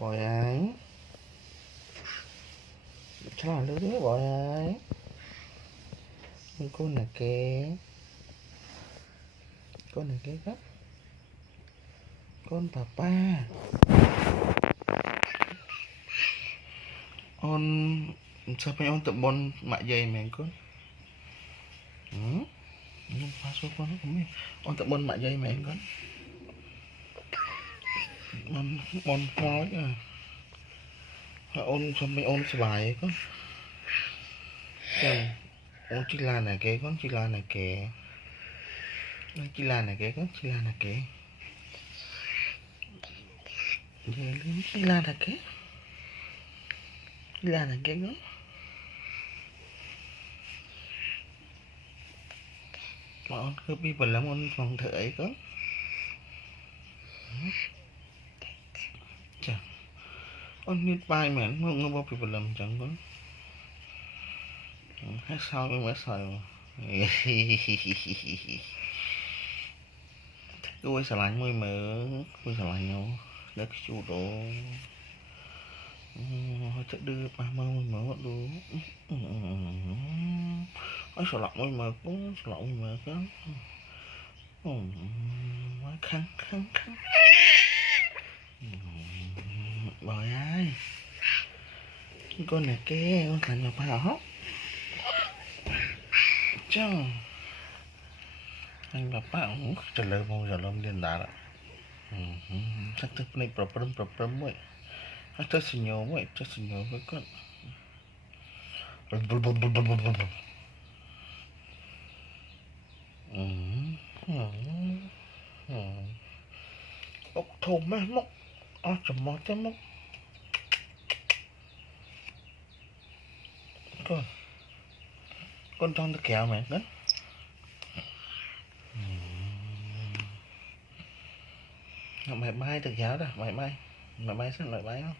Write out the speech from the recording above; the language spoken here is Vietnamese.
Bội ơi, sao là lứa đứa bội ơi. Cô nè kìa, con nè kìa gấp. Con papa. On sampai on tebon mak jai meng con. Masuk con kami. On tebon mak jai meng con. On mau chứ. On sampai on sebai con. Xem on chỉ là này kìa con, chỉ là này kìa. Chỉ là này kìa con, chỉ là này kìa. Về lên chỉ là này kìa. Chỉ là này kìa con. Mà on cứ bị bẩn lắm on phòng thở ấy con. Chà. On nít bay mà nó bao bị bẩn lắm chẳng con. Hát sao mới sợi mà. Ui xà lạnh môi mở. Ui xà lạnh nhau. Đất chú đồ. Chắc đưa ba mơ môi mở mất luôn. Ôi xà lạnh môi mở cũng xà lạnh môi mở cái. Khăn khăn khăn. Bồi ơi. Con này kia con thành ngọc hào hốc. Chứ anh bapak trả lời mau trả lời liên đạt ạ. Chắc thức này problem vậy. Chắc senyum vậy, chắc senyum với con. Ốc thùng á mốc. Chầm mò tới mốc. Con trong tôi kéo mẹ đó. Mày bay được kéo đó, mày bay. Mày bay sao lại bay không?